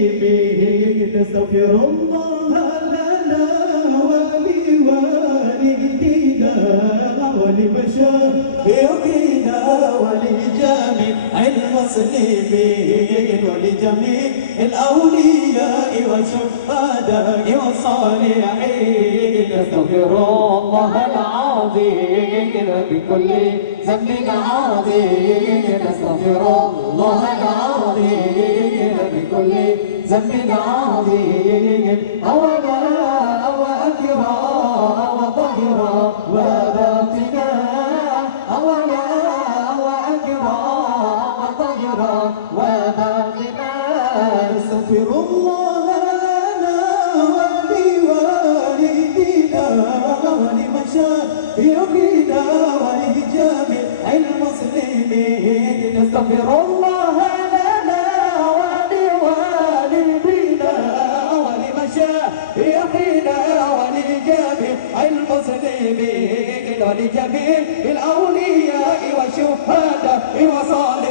المسلمين نستغفر الله لنا ولوالدينا ولمشايخنا ولجميع المسلمين ولجميع الأولياء والشهداء والصالحين نستغفر الله العظيم بكل ذنب عظيم نستغفر الله العظيم بكل ذنب عظيم أولا وأكبر وطهرا وباطنا أولا وأكبر وطهرا وباطنا نستغفر الله لنا ولوالدينا ولمشايخنا ولجميع المسلمين نستغفر الله لنا ولوالدينا ولمشايخنا ولجميع المسلمين ولجميع الأولياء والشهداء وصالحين